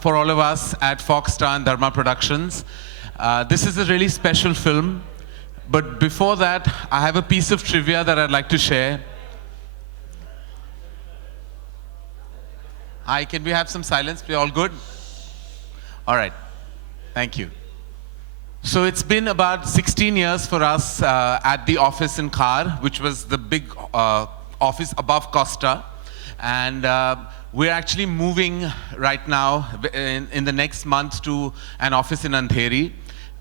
for all of us at Foxstar and Dharma Productions. This is a really special film, but before that, I have a piece of trivia that I'd like to share. Hi, can we have some silence? We're all good? All right, thank you. So it's been about 16 years for us at the office in Khar, which was the big office above Costa. And we're actually moving right now in the next month to an office in Andheri.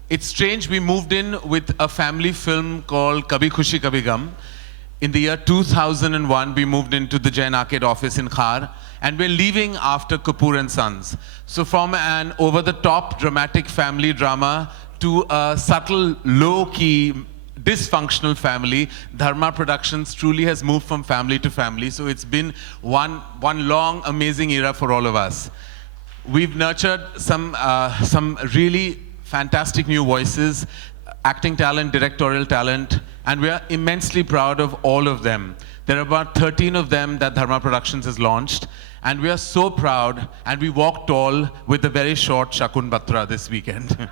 It's strange, we moved in with a family film called Kabhi Khushi Kabhi Gum. In the year 2001, we moved into the Jain Arcade office in Khar, and we're leaving after Kapoor and Sons. So from an over-the-top dramatic family drama to a subtle, low-key, dysfunctional family, Dharma Productions truly has moved from family to family. So it's been one long, amazing era for all of us. We've nurtured some really fantastic new voices, acting talent, directorial talent, and we are immensely proud of all of them. There are about 13 of them that Dharma Productions has launched, and we are so proud, and we walk tall with a very short Shakun Batra this weekend.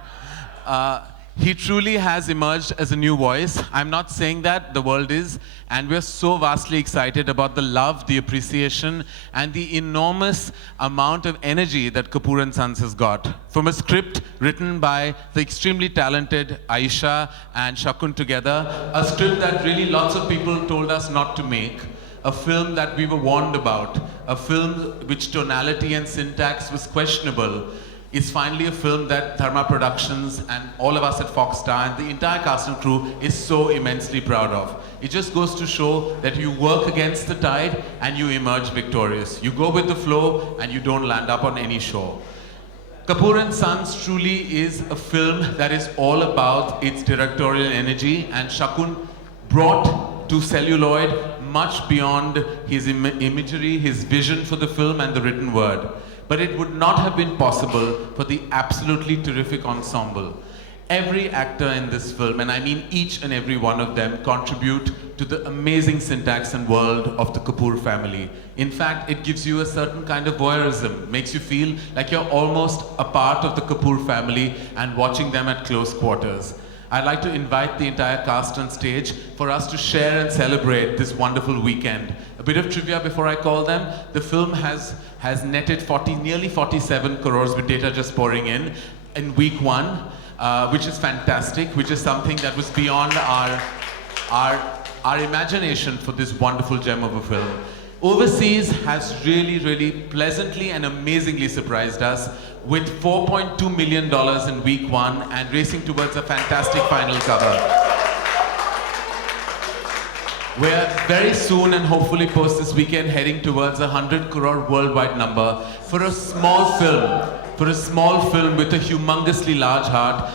He truly has emerged as a new voice. I'm not saying that, the world is, and we're so vastly excited about the love, the appreciation, and the enormous amount of energy that Kapoor and Sons has got. From a script written by the extremely talented Aisha and Shakun together, a script that really lots of people told us not to make, a film that we were warned about, a film which tonality and syntax was questionable, is finally a film that Dharma Productions and all of us at Foxstar and the entire cast and crew is so immensely proud of. It just goes to show that you work against the tide and you emerge victorious. You go with the flow and you don't land up on any shore. Kapoor and Sons truly is a film that is all about its directorial energy, and Shakun brought to celluloid much beyond his imagery, his vision for the film and the written word. But it would not have been possible for the absolutely terrific ensemble. Every actor in this film, and I mean each and every one of them, contribute to the amazing syntax and world of the Kapoor family. In fact, it gives you a certain kind of voyeurism, makes you feel like you're almost a part of the Kapoor family and watching them at close quarters. I'd like to invite the entire cast on stage for us to share and celebrate this wonderful weekend. A bit of trivia before I call them. The film has netted nearly 47 crores with data just pouring in week one, which is fantastic, which is something that was beyond our imagination for this wonderful gem of a film. Overseas has really pleasantly and amazingly surprised us with $4.2 million in week one and racing towards a fantastic final cover. We're very soon and hopefully post this weekend heading towards a 100 crore worldwide number for a small film with a humongously large heart.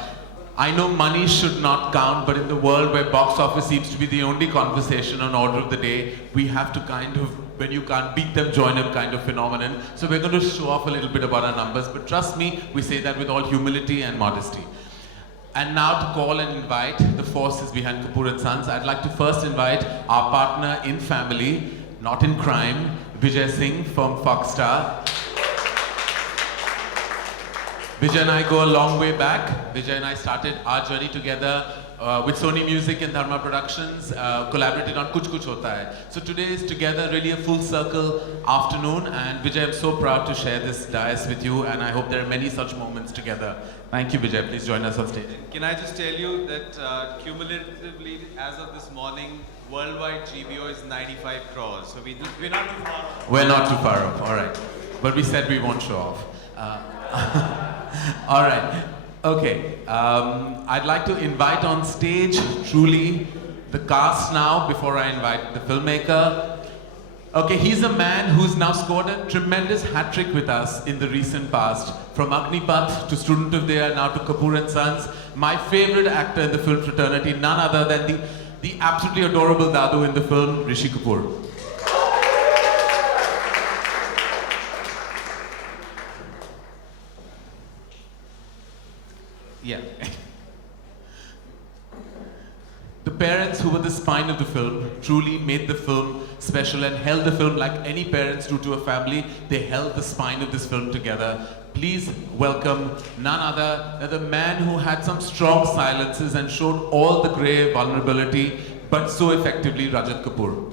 I know money should not count, but in the world where box office seems to be the only conversation on order of the day, we have to kind of, when you can't beat them, join them kind of phenomenon. So we're going to show off a little bit about our numbers, but trust me, we say that with all humility and modesty. And now to call and invite the forces behind Kapoor and Sons, I'd like to first invite our partner in family, not in crime, Vijay Singh from Foxstar. Vijay and I go a long way back. Vijay and I started our journey together with Sony Music and Dharma Productions, collaborated on Kuch Kuch Hota Hai. So today is together really a full circle afternoon, and Vijay, I'm so proud to share this dais with you, and I hope there are many such moments together. Thank you, Vijay. Please join us on stage. Can I just tell you that cumulatively, as of this morning, worldwide GBO is 95 crores. So we're not too far off. We're not too far off, all right. But we said we won't show off. All right. Okay. I'd like to invite on stage, truly, the cast now before I invite the filmmaker. Okay, he's a man who's now scored a tremendous hat-trick with us in the recent past. From Agnipath to Student of the Year, now to Kapoor and Sons. My favorite actor in the film fraternity, none other than the absolutely adorable Dadu in the film, Rishi Kapoor. Yeah. The parents who were the spine of the film truly made the film special and held the film like any parents do to a family. They held the spine of this film together. Please welcome none other than the man who had some strong silences and showed all the grey vulnerability, but so effectively, Rajat Kapoor.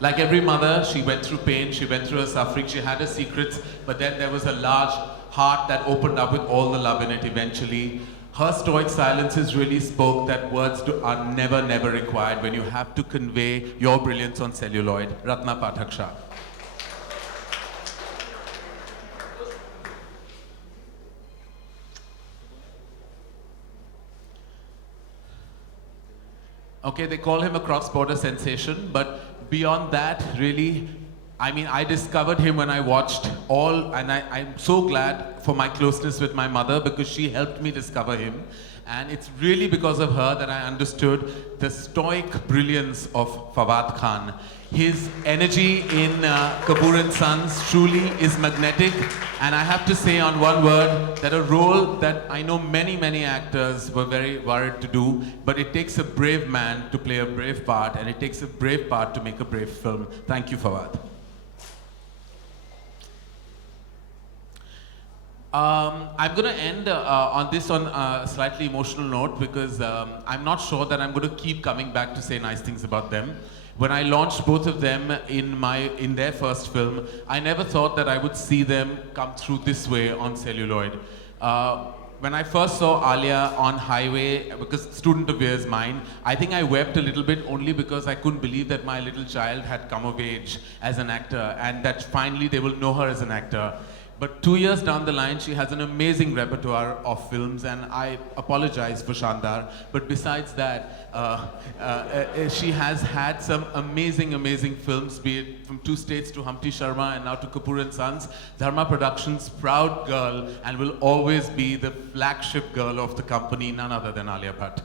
Like every mother, she went through pain, she went through her suffering, she had her secrets, but then there was a large heart that opened up with all the love in it eventually. Her stoic silences really spoke that words are never, never required when you have to convey your brilliance on celluloid. Ratna Pathak Shah. Okay, they call him a cross-border sensation, but beyond that, really, I mean, I discovered him when I watched all, and I'm so glad for my closeness with my mother because she helped me discover him. And it's really because of her that I understood the stoic brilliance of Fawad Khan. His energy in Kapoor and Sons truly is magnetic. And I have to say on one word that a role that I know many, many actors were very worried to do, but it takes a brave man to play a brave part, and it takes a brave part to make a brave film. Thank you, Fawad. I'm going to end on a slightly emotional note because I'm not sure that I'm going to keep coming back to say nice things about them. When I launched both of them in their first film, I never thought that I would see them come through this way on celluloid. When I first saw Alia on Highway, because Student of Year is mine, I think I wept a little bit only because I couldn't believe that my little child had come of age as an actor and that finally they will know her as an actor. But 2 years down the line, she has an amazing repertoire of films, and I apologize for Shandar. But besides that, she has had some amazing, amazing films, be it from Two States to Humpty Sharma and now to Kapoor and Sons. Dharma Productions' proud girl and will always be the flagship girl of the company, none other than Alia Bhatt.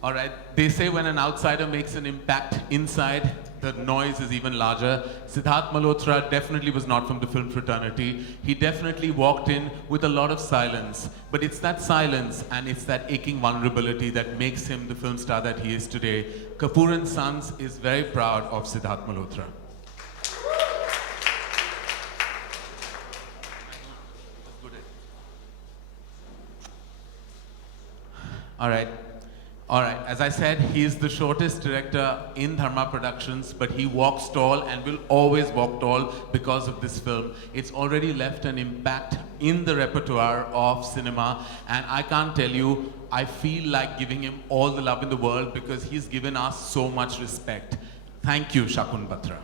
All right, they say when an outsider makes an impact inside, the noise is even larger. Sidharth Malhotra definitely was not from the film fraternity. He definitely walked in with a lot of silence, but it's that silence and it's that aching vulnerability that makes him the film star that he is today. Kapoor and Sons is very proud of Sidharth Malhotra. All right, as I said, he is the shortest director in Dharma Productions, but he walks tall and will always walk tall because of this film. It's already left an impact in the repertoire of cinema, and I can't tell you, I feel like giving him all the love in the world because he's given us so much respect. Thank you, Shakun Batra.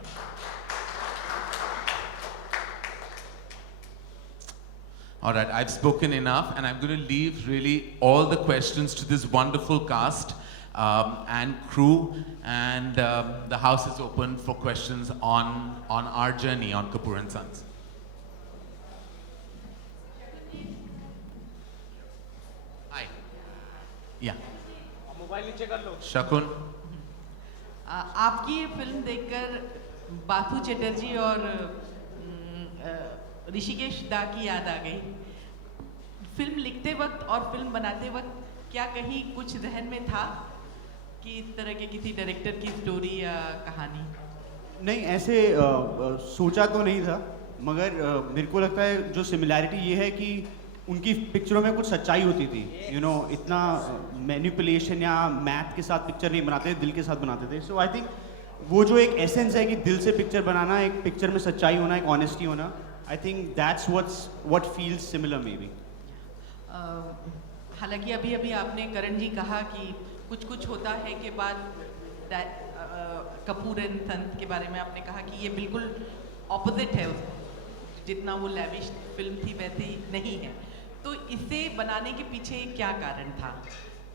All right, I've spoken enough, and I'm going to leave really all the questions to this wonderful cast and crew, and the house is open for questions on our journey on Kapoor and Sons. Hi. Yeah. Shakun. आपकी ये film देखकर बाथू चटर्जी और ऋषिकेश दा की याद आ गई। Film लिखते वक्त और फिल्म बनाते वक्त क्या कहीं कुछ जहन में था कि इस तरह के किसी डायरेक्टर की स्टोरी या कहानी? नहीं, ऐसे सोचा तो नहीं था, मगर मेरे को लगता है जो सिमिलैरिटी ये है कि उनकी पिक्चरों में कुछ सच्चाई होती थी। इतना मैनिपुलेशन या मैथ के साथ पिक्चर नहीं बनाते, दिल के साथ बनाते थे। सो आई थिंक वो जो एक एसेंस है कि दिल से पिक्चर बनाना, एक पिक्चर में सच्चाई होना, एक ऑनेस्टी होना, I think that's what feels similar maybe. हालांकि अभी आपने करण जी कहा कि कुछ होता है के बाद कपूर एंड संस के बारे में आपने कहा कि ये बिल्कुल ऑपोजिट है, जितना वो लैविश फिल्म थी वैसे ही नहीं है। तो इसे बनाने के पीछे क्या कारण था?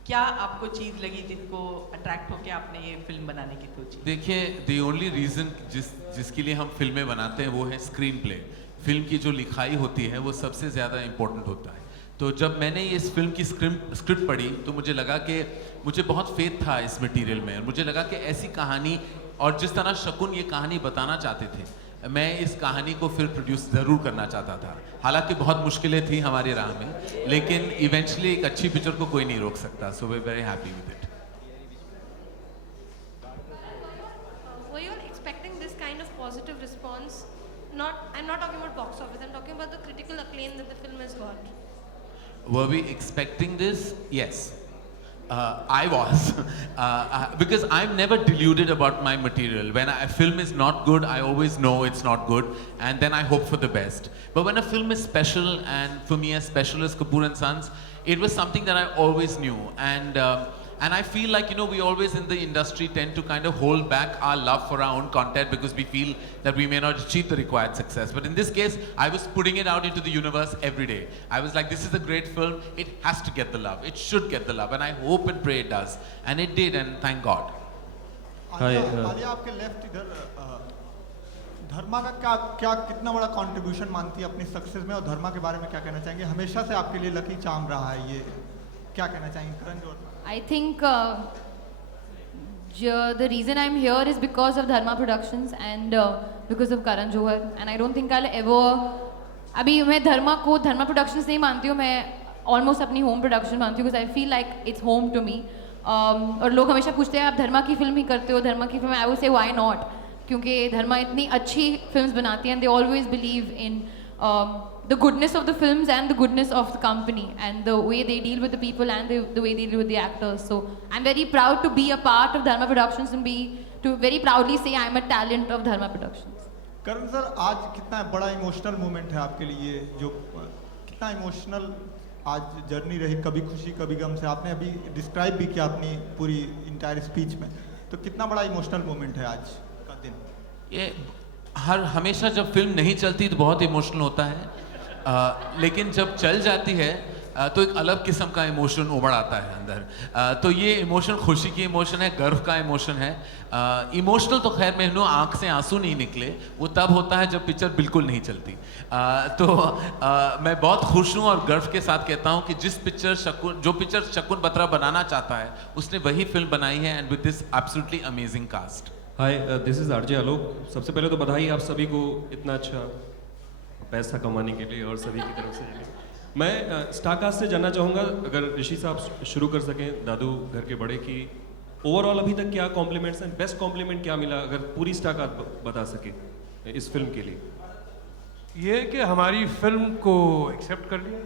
क्या आपको चीज़ लगी जिसको अट्रैक्ट होकर आपने ये फिल्म बनाने की सोची? देखिए, the only reason जिसके लिए हम फिल्में बनाते हैं वो है स्क्रीन प्ले। फिल्म की जो लिखाई होती है वो सबसे ज़्यादा इम्पोर्टेंट होता है। तो जब मैंने ये इस फिल्म की स्क्रिप्ट पढ़ी तो मुझे लगा कि मुझे बहुत फेथ था इस मटेरियल में, और मुझे लगा कि ऐसी कहानी और जिस तरह शकुन ये कहानी बताना चाहते थे, मैं इस कहानी को फिर प्रोड्यूस ज़रूर करना चाहता था। हालांकि बहुत मुश्किलें थी हमारी राह में, लेकिन इवेंचुअली एक अच्छी पिक्चर को कोई नहीं रोक सकता। So we very happy with it. Were you all expecting this kind of positive response? I'm not talking about box office, I'm talking about the critical acclaim that the film has got. Were we expecting this? Yes. I was. Because I'm never deluded about my material. When a film is not good, I always know it's not good, and then I hope for the best. But when a film is special, and for me as special as Kapoor and Sons, it was something that I always knew. And I feel like, we always in the industry tend to kind of hold back our love for our own content because we feel that we may not achieve the required success. But in this case, I was putting it out into the universe every day. I was like, this is a great film. It has to get the love. It should get the love. And I hope and pray it does. And it did, and thank God. Alia आपके left इधर धर्मा का क्या कितना बड़ा contribution मानती है अपनी success में, और धर्मा के बारे में क्या कहना चाहेंगे? हमेशा से आपके लिए लकी चार्म रहा है ये, क्या कहना चाहेंगे Karan Johar? I think the reason I'm here is because of Dharma Productions and because of Karan Johar, and I don't think I'll ever. अभी मैं धर्मा Productions नहीं मानती हूँ, मैं almost अपनी home production मानती हूँ because I feel like it's home to me. और लोग हमेशा पूछते हैं आप धर्मा की फिल्म ही करते हो, धर्मा की film, I would say why not? क्योंकि धर्मा इतनी अच्छी फिल्म्स बनाती हैं, and they always believe in the goodness of the films and the goodness of the company and the way they deal with the people and the way they deal with the actors. So I'm very proud to be a part of Dharma Productions and to very proudly say I'm a talent of Dharma Productions. Karan sir, आज कितना बड़ा emotional moment है आपके लिए, जो कितना emotional आज journey रही, कभी खुशी कभी गम से आपने अभी डिस्क्राइब भी किया अपनी पूरी इंटायर स्पीच में, तो कितना बड़ा इमोशनल मोमेंट है आज का दिन? ये हमेशा जब फिल्म नहीं चलती तो बहुत इमोशनल होता है, लेकिन जब चल जाती है तो एक अलग किस्म का इमोशन उमड़ आता है अंदर। तो ये इमोशन खुशी की इमोशन है, गर्व का इमोशन है। इमोशनल तो खैर मेनू आंख से आंसू नहीं निकले, वो तब होता है जब पिक्चर बिल्कुल नहीं चलती। मैं बहुत खुश हूँ और गर्व के साथ कहता हूँ कि जो पिक्चर शकुन बत्रा बनाना चाहता है उसने वही फिल्म बनाई है, and with this absolutely amazing cast. Hi, this is RJ Alok. सबसे पहले तो बधाई आप सभी को इतना अच्छा पैसा कमाने के लिए और सभी की तरफ से। मैं स्टारकास्ट से जानना चाहूँगा, अगर ऋषि साहब शुरू कर सकें, दादू घर के बड़े, की ओवरऑल अभी तक क्या कॉम्प्लीमेंट्स हैं, बेस्ट कॉम्प्लीमेंट क्या मिला, अगर पूरी स्टारकास्ट बता सके इस फिल्म के लिए? ये कि हमारी फिल्म को एक्सेप्ट कर लिया,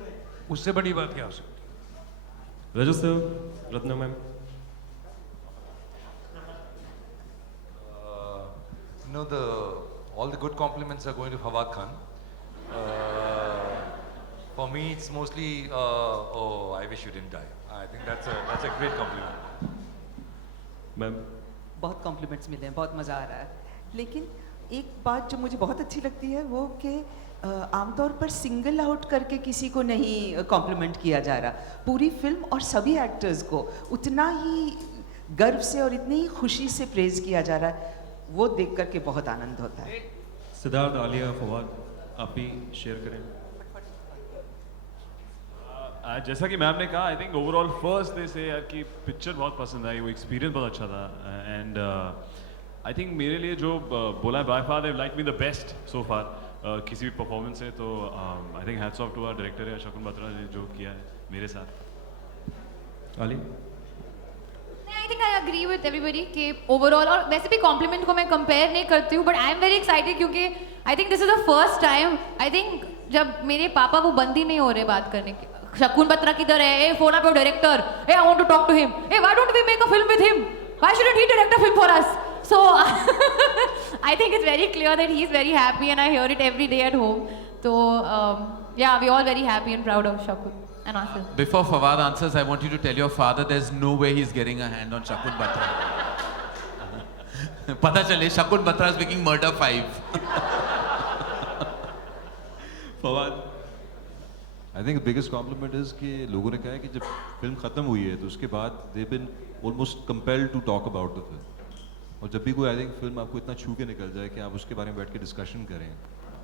उससे बड़ी बात क्या हो सकती? Rajat sir, Ratna ma'am. No, all the good compliments are going to Fawad Khan. For me, it's mostly, oh, I wish you didn't die. I think that's a great compliment. Ma'am, बहुत कॉम्प्लीमेंट्स मिले हैं, बहुत मज़ा आ रहा है। लेकिन एक बात जो मुझे बहुत अच्छी लगती है वो कि आमतौर पर सिंगल आउट करके किसी को नहीं कॉम्प्लीमेंट किया जा रहा, पूरी फिल्म और सभी एक्टर्स को उतना ही गर्व से और इतनी ही खुशी से प्रेज किया जा रहा है, वो देख करके बहुत आनंद होता है। सिद्धार्थ, आलिया, फवाद, आप भी शेयर करें। जैसा कि मैम ने कहा, I think overall first day से कि पिक्चर बहुत पसंद आई, वो एक्सपीरियंस बहुत अच्छा था, एंड आई थिंक मेरे लिए जो बोला है, by far they like me the best so far किसी भी परफॉर्मेंस से, तो I think hats off to our director है शकुन बत्रा ने जो किया है मेरे साथ। आली? I think I agree with everybody कि overall, और वैसे भी कॉम्प्लीमेंट को मैं कंपेयर नहीं करती हूँ, but I am very excited क्योंकि I think this is the first time, I think जब मेरे पापा वो बंदी नहीं हो रहे बात करने की, शकुन बत्रा किधर है, uh phone up your director, uh I want to talk to him, uh why don't we make a film with him, why shouldn't he direct a film for us? So I think it's very clear that he's very happy and I hear it every day at home. So yeah, we're all very happy and proud of Shakun and our film. Before Fawad answers, I want you to tell your father there's no way he's getting a hand on Shakun Batra. पता चले Shakun Batra is making Murder 5. Fawad? I think the biggest compliment is कि लोगों ने कहा है कि जब film खत्म हुई है तो उसके बाद they've been almost compelled to talk about the film. और जब भी कोई फिल्म आपको इतना छू के निकल जाए कि आप उसके बारे में बैठ के डिस्कशन करें,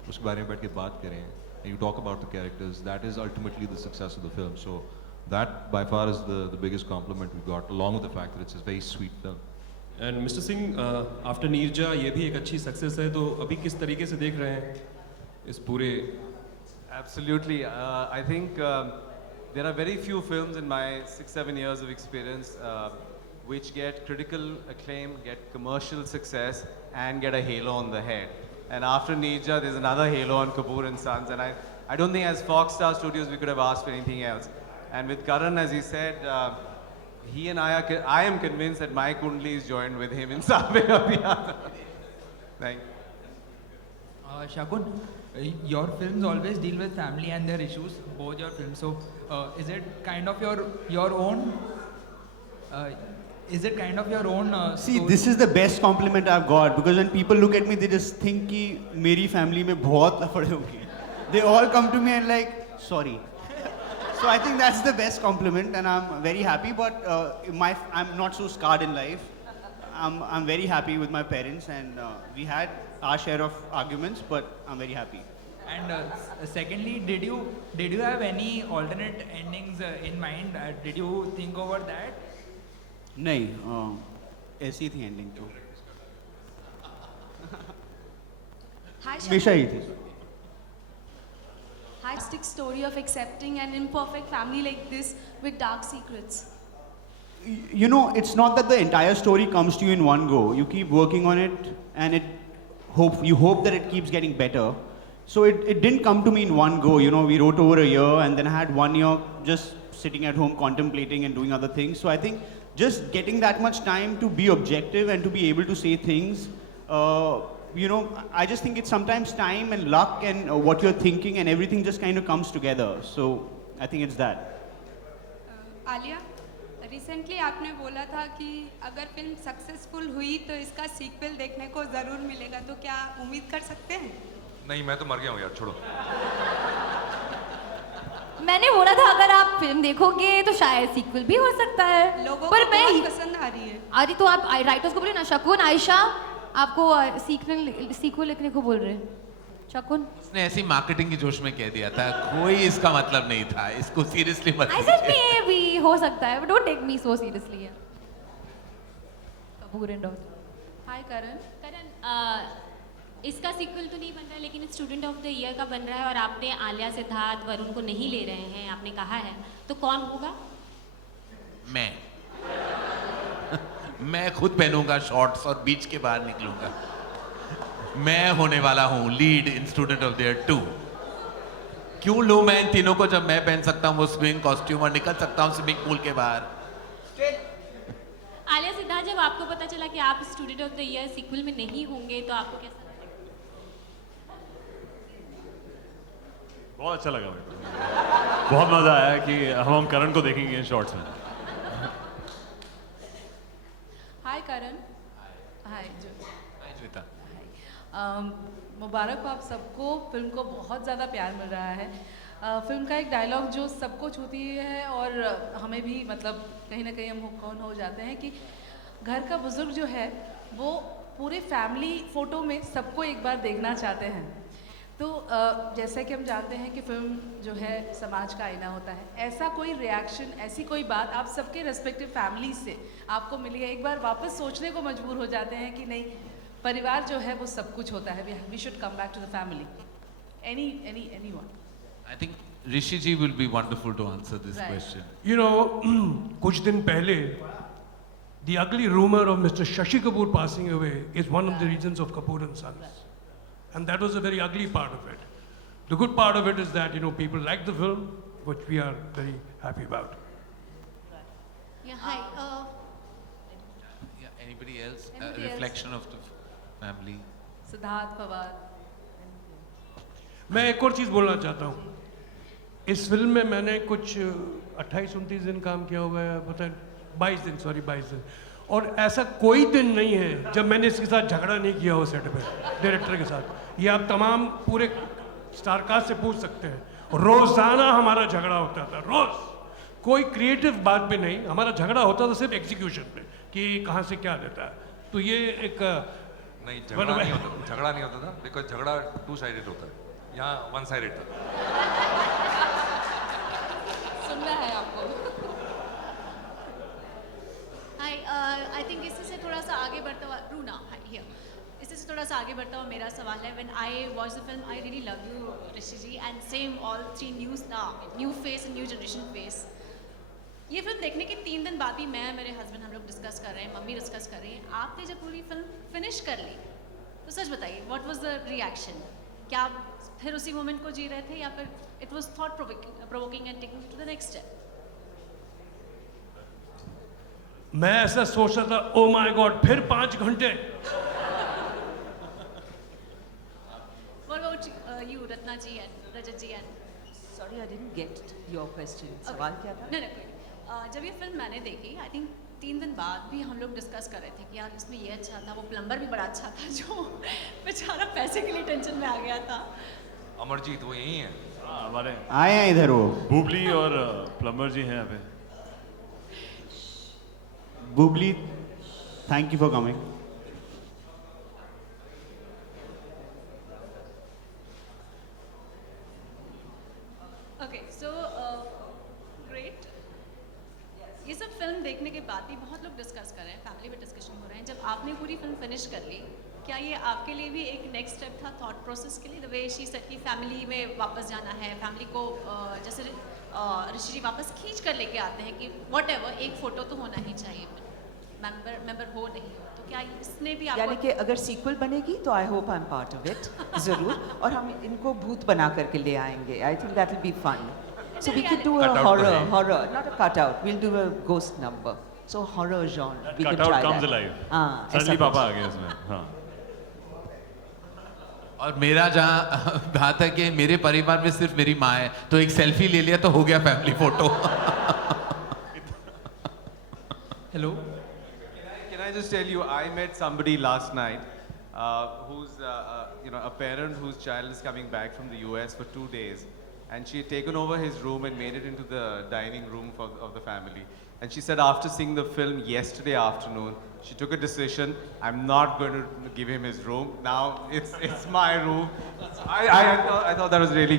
उसके बारे में बैठ के बात करें, and you talk about the characters, that is ultimately the success of the film. So that by far is the biggest compliment we got, along with the fact that it's a very sweet film. And mister Singh after Neerja ये भी एक अच्छी success है, तो अभी किस तरीके से देख रहे हैं इस पूरे? Absolutely. I think there are very few films in my 6-7 years of experience which get critical acclaim, get commercial success, and get a halo on the head. And after Neerja, there's another halo on Kapoor and Sons. And I don't think as Fox Star Studios we could have asked for anything else. And with Karan, as he said, he and I am convinced that my Kundli is joined with him in some way or the other. Thank you. Shakun, your films always deal with family and their issues, both your films. So, is it kind of your own? Is it kind of your own? See, story? this is the best compliment I've got, because when people look at me, they just think कि मेरी family में बहुत लफड़े होंगे. They all come to me and like, sorry. So I think that's the best compliment, and I'm very happy. But I'm not so scarred in life. I'm very happy with my parents, and we had our share of arguments, but I'm very happy. And secondly, did you have any alternate endings in mind? Did you think over that? नहीं, ऐसी थी ending तो. हमेशा ही थी. Stick story of accepting an imperfect family like this with dark secrets. You know, it's not that the entire story comes to you in one go. You keep working on it, and you hope that it keeps getting better. So it didn't come to me in one go. You know, we wrote over a year, and then I had 1 year just sitting at home contemplating and doing other things. So I think just getting that much time to be objective and to be able to say things, you know, I just think it's sometimes time and luck and what you're thinking, and everything just kind of comes together. So I think it's that. Alia, recently आपने बोला था कि अगर film successful हुई तो इसका sequel देखने को ज़रूर मिलेगा, तो क्या उम्मीद कर सकते हैं? नहीं, मैं तो मर गया हूँ यार, छोड़ो. मैंने बोला था अगर आप फिल्म देखोगे तो शायद सीक्वल भी हो सकता है. लोगों पर को मैं बहुत पसंद आ रही है. अरे तो आप राइटर्स को बोले ना, शकुन आयशा आपको सीक्वल लिखने को बोल रहे हैं. शकुन उसने ऐसी मार्केटिंग की जोश में कह दिया था, कोई इसका मतलब नहीं था, इसको सीरियसली मत I said maybe हो सकता है, but don't take me so seriously. Kapoor and all. Hi Karan. इसका सीक्वल तो नहीं बन रहा है, लेकिन स्टूडेंट ऑफ द ईयर का बन रहा है, और आपने आलिया, सिद्धार्थ, वरुण को नहीं ले रहे हैं, आपने कहा है, तो कौन होगा? मैं खुद पहनूंगा शॉर्ट्स और बीच के बाहर निकलूंगा. मैं होने वाला हूँ lead in student of the year 2. क्यों लूं मैं इन तीनों को जब मैं पहन सकता हूँ वो स्विमिंग कॉस्ट्यूम और निकल सकता हूँ स्विमिंग पूल के बाहर. आलिया, सिद्धार्थ, जब आपको पता चला कि आप student of the year sequel में नहीं होंगे तो आपको कैसा लगा? बहुत अच्छा लगा मेरे को. बहुत मजा आया कि हम करण को देखेंगे शॉर्ट्स में. हाय करण. हाय श्वेता. मुबारक हो आप सबको. फिल्म को बहुत ज़्यादा प्यार मिल रहा है. फिल्म का एक डायलॉग जो सबको छूती है और हमें भी, मतलब कहीं ना कहीं हम कौन हो जाते हैं कि घर का बुजुर्ग जो है वो पूरे फैमिली फ़ोटो में सबको एक बार देखना चाहते हैं. तो जैसा कि हम जानते हैं कि फिल्म जो है समाज का आईना होता है, ऐसा कोई रिएक्शन, ऐसी कोई बात आप सबके रेस्पेक्टिव फैमिली से आपको मिली है, एक बार वापस सोचने को मजबूर हो जाते हैं कि नहीं, परिवार जो है वो सब कुछ होता है. We should come back to the family. Anyone? I think Rishi ji will be wonderful to answer this question. You know, कुछ दिन पहले, the ugly rumor of Mr. Shashi Kapoor passing away is one of the reasons of Kapoor and Sons. And that was a very ugly part of it. The good part of it is that, you know, people like the film, which we are very happy about. Yeah, hi. Yeah, anybody else? Reflection of the family. Siddharth, Fawad. मैं एक और चीज़ बोलना चाहता हूँ. इस film में मैंने कुछ 28-29 दिन काम किया होगा, पता है, 22 दिन. और ऐसा कोई दिन नहीं है जब मैंने इसके साथ झगड़ा नहीं किया हो सेट पे, डायरेक्टर के साथ. ये आप तमाम पूरे स्टारकास्ट से पूछ सकते हैं. रोजाना हमारा झगड़ा होता था, रोज. कोई क्रिएटिव बात पे नहीं, हमारा झगड़ा होता था सिर्फ एग्जीक्यूशन पे कि कहाँ से क्या देता है. तो ये एक नहीं, झगड़ा नहीं होता था, बिकॉज झगड़ा 2 साइडेड होता है. यहाँ वन साइडेड था. सुनना है आपको. हाय, आई थिंक इसी से थोड़ा सा आगे बढ़ता हुआ रूना, हाय हियर. इसी से थोड़ा सा आगे बढ़ता हुआ मेरा सवाल है, when I watch the film I really love you Rishi ji, and same all three new face and new generation face. ये फिल्म देखने के 3 दिन बाद भी मैं, मेरे हस्बैंड, हम लोग डिस्कस कर रहे हैं, मम्मी डिस्कस कर रही हैं. आपने जब पूरी फिल्म फिनिश कर ली तो सच बताइए, व्हाट वाज द रिएक्शन? क्या आप फिर उसी मोमेंट को जी रहे थे या फिर it was thought provoking and taking to the next step? मैं ऐसा सोच रहा था, ओ माय गॉड, फिर 5 घंटे. What about you, Ratna ji and Rajat ji and? Sorry, I didn't get your question. सवाल क्या था? नहीं, कोई नहीं. जब ये फिल्म मैंने देखी, आई थिंक 3 दिन बाद भी हम लोग डिस्कस कर रहे थे कि यार इसमें ये अच्छा था, वो प्लम्बर भी बड़ा अच्छा था जो बेचारा पैसे के लिए टेंशन में आ गया था. अमरजीत वो यही है. हमारे आए हैं इधर वो. बुबली और प्लम्बर जी हैं यहाँ पे. Bubli, thank you for coming. Okay, so great. ये सब फिल्म देखने के बाद भी बहुत लोग डिस्कस कर रहे हैं, फैमिली में डिस्कशन हो रहे हैं. जब आपने पूरी फिल्म फिनिश कर ली, क्या ये आपके लिए भी एक नेक्स्ट स्टेप था थॉट प्रोसेस के लिए? द वे शी सेड कि फैमिली में वापस जाना है, फैमिली को जैसे ऋषि जी वापस खींच कर लेके आते हैं कि वॉट एवर, एक फ़ोटो तो होना ही चाहिए, मेंबर हो नहीं हो. तो क्या इसने भी आपको, यानी कि अगर सीक्वल बनेगी तो I hope I am part of it ज़रूर. और हम इनको भूत बना करके ले आएंगे. I think that will be fun. So we could do a horror, not a cutout. We'll do a ghost number. So horror genre. We could try that. Cutout comes alive. Suddenly पापा आ गए इसमें. हाँ. और मेरा जहाँ तक कि मेरे परिवार में सिर्फ मेरी माँ है, तो एक सेल्फी ले लिया तो हो गया family photo. Hello. Can I just tell you, I met somebody last night who's a parent whose child is coming back from the US for 2 days. And she had taken over his room and made it into the dining room of the family. And she said after seeing the film yesterday afternoon, she took a decision, I'm not going to give him his room. Now it's my room. I thought that was really.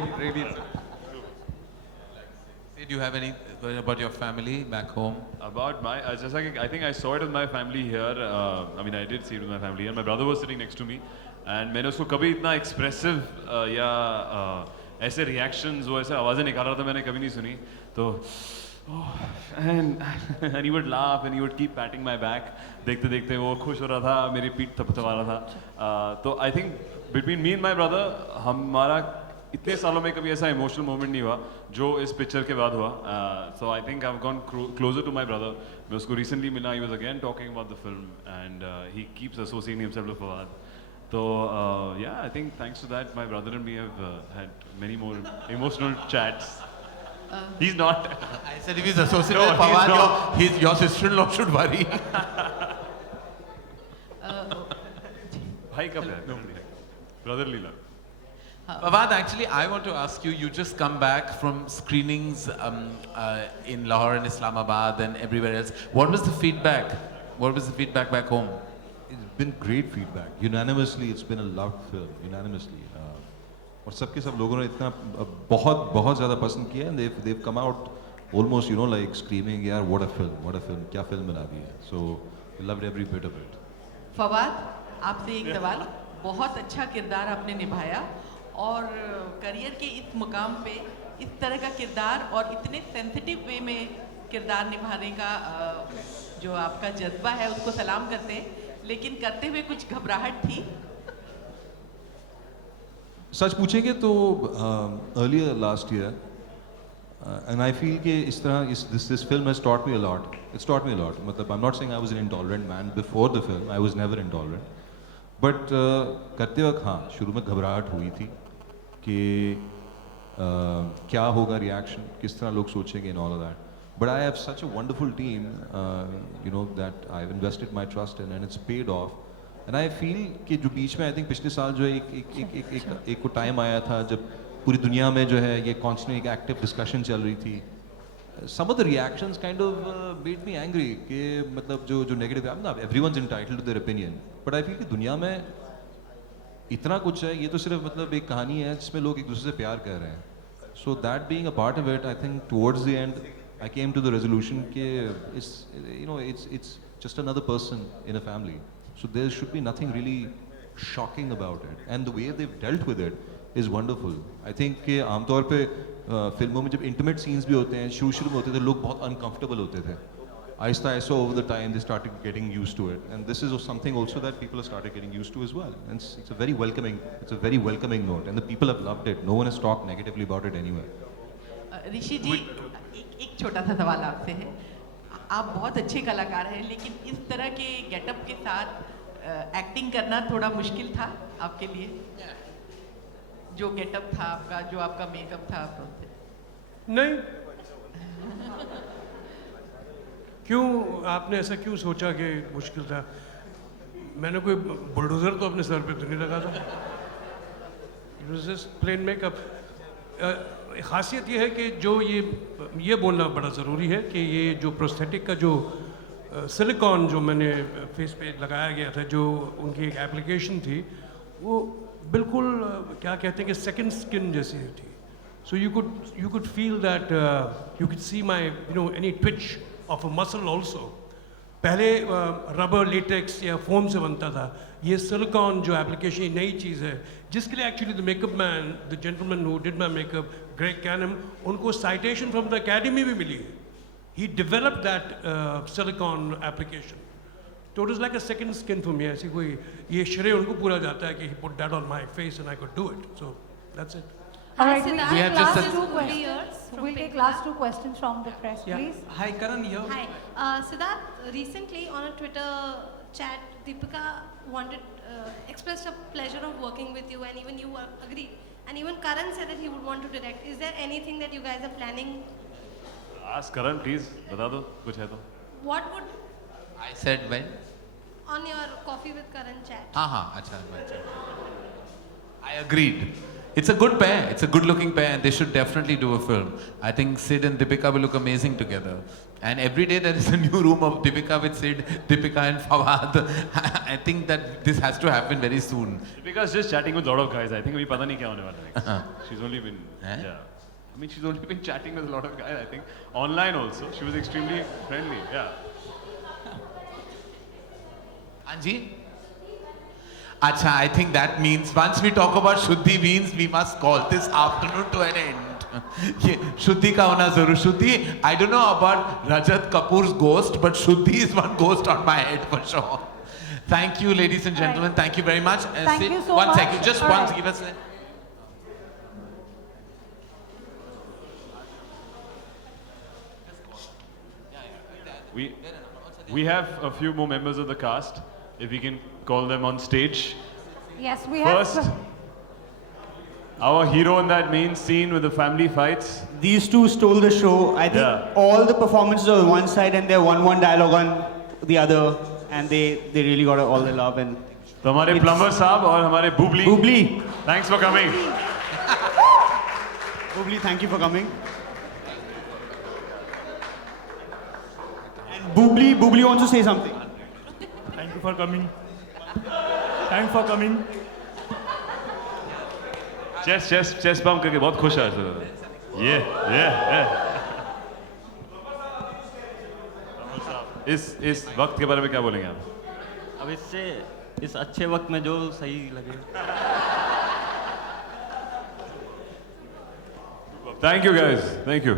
Do you have any about your family back home? About my, जैसा कि I think I saw it with my family here. I mean I did see it with my family here. My brother was sitting next to me, and मैंने उसको कभी इतना expressive या ऐसे reactions, वो ऐसे आवाज़ें निकाल रहा था, मैंने कभी नहीं सुनी. तो and he would laugh and he would keep patting my back. देखते देखते वो खुश हो रहा था, मेरी पीठ थपथपा रहा था. तो I think between me and my brother, हमारा इतने सालों में कभी ऐसा इमोशनल मोमेंट नहीं हुआ जो इस पिक्चर के बाद हुआ. So I think I've gone closer to my brother. मैं उसको recently मिला, he was again talking about the film and he keeps associating himself with Fawad. So yeah, I think thanks to that, my brother and me have had many more emotional chats. He's not. I said if he's associated with Fawad, your sister-in-law should worry. भाई का प्यार, no, brotherly love. Fawad, actually, I want to ask you. You just come back from screenings in Lahore and Islamabad and everywhere else. What was the feedback? What was the feedback back home? It's been great feedback. Unanimously, it's been a loved film. Unanimously. और सबके सब लोगों ने इतना बहुत ज़्यादा पसंद किया. And they've come out almost like screaming, यार what a film, क्या film बना दी है. So we loved every bit of it. Fawad, आपसे एक सवाल. बहुत अच्छा किरदार आपने निभाया और करियर के इस मुकाम पे इस तरह का किरदार और इतने सेंसिटिव वे में किरदार निभाने का जो आपका जज्बा है उसको सलाम करते हैं, लेकिन करते हुए कुछ घबराहट थी? सच पूछेंगे तो earlier last year and I feel कि इस तरह this film has taught me a lot. It's taught me a lot. मतलब I'm not saying I was an intolerant man before the film. I was never intolerant. But करते वक्त हाँ शुरू में घबराहट हुई थी कि क्या होगा reaction, किस तरह लोग सोचेंगे and all of that. But I have such a wonderful team, that I've invested my trust in and it's paid off. And I feel कि जो बीच में I think पिछले साल जो एक को टाइम आया था जब पूरी दुनिया में जो है ये constant एक active discussion चल रही थी. Some of the reactions kind of made me angry कि मतलब जो negative, everyone's entitled to their opinion. But I feel कि दुनिया में इतना कुछ है, ये तो सिर्फ मतलब एक कहानी है जिसमें लोग एक दूसरे से प्यार कर रहे हैं. So that being a part of it, I think towards the end, I came to the resolution that it's just another person in a family. So there should be nothing really shocking about it. And the way they've dealt with it is wonderful. I think कि आमतौर पे फिल्मों में जब intimate scenes भी होते हैं, शुरू में होते थे, लोग बहुत uncomfortable होते थे. आहिस्ता over the time they started getting used to it, and this is something also that people have started getting used to as well. And it's a very welcoming note, and the people have loved it. No one has talked negatively about it anywhere. ऋषि जी, एक छोटा सा सवाल आपसे है. आप बहुत अच्छे कलाकार हैं, लेकिन इस तरह के गेटअप के साथ एक्टिंग करना थोड़ा मुश्किल था आपके लिए? जो गेटअप था आपका, जो आपका मेकअप था आपका? नहीं. क्यों आपने ऐसा क्यों सोचा कि मुश्किल था? मैंने कोई बुलडोजर तो अपने सर पे तो नहीं लगा था. It was just plain makeup. खासियत ये है कि जो ये बोलना बड़ा ज़रूरी है कि ये जो प्रोस्थेटिक का जो सिलिकॉन जो मैंने फेस पे लगाया गया था, जो उनकी एक एप्लीकेशन थी, वो बिल्कुल क्या कहते हैं कि सेकंड स्किन जैसी थी. So you could feel that, you could see my any Twitch of a muscle also. पहले रबर लेटेक्स या फोम से बनता था. ये सिलिकॉन जो एप्लीकेशन नई चीज़ है, जिसके लिए actually the makeup man, the gentleman who did my makeup, Greg Cannom, उनको साइटेशन फ्रॉम द एकेडमी भी मिली है. He developed that silicone application. तो it is like a second skin for me. ऐसी कोई ये श्रेय उनको पूरा जाता है कि he put that on my face and I could do it. So that's it. All right, Sidharth, we have have just two questions. We'll take last two questions from the press, please. Hi, Karan here. Hi. Sidharth, recently on a Twitter chat, Deepika expressed a pleasure of working with you, and even you agreed. And even Karan said that he would want to direct. Is there anything that you guys are planning? Ask Karan, please. बता दो कुछ है तो. What would? I said when? On your Coffee with Karan chat. हाँ, अच्छा. I agreed. It's a good pair. It's a good-looking pair, and they should definitely do a film. I think Sid and Deepika will look amazing together. And every day there is a new room of Deepika with Sid, Deepika and Fawad. I think that this has to happen very soon. Deepika's just chatting with a lot of guys. I think अभी पता नहीं क्या होने वाला है next. She's only been she's only been chatting with a lot of guys. I think online also. She was extremely friendly. Yeah. Anji? Acha, I think that means once we talk about Shuddhi means we must call this afternoon to an end. Shuddhi ka hona zarur. Shuddhi, I don't know about Rajat Kapoor's ghost, but Shuddhi is one ghost on my head for sure. Thank you, ladies and gentlemen. Thank you very much. Thank you so much. One second, just once, give us a... We have a few more members of the cast. If we can call them on stage. Yes, we First, have. our hero in that main scene with the family fights. These two stole the show. I think all the performances are on one side and their one dialogue on the other, and they really got all the love. And तो हमारे plumber साहब और हमारे Bubli. Thanks for coming. Bubbly, thank you for coming. And Bubbly wants to say something. Thank you for coming. Thanks for coming. Chest bump करके बहुत खुश है. Yeah. इस वक्त के बारे में क्या बोलेंगे आप? अब इससे इस अच्छे वक्त में जो सही लगे. Thank you guys. Thank you.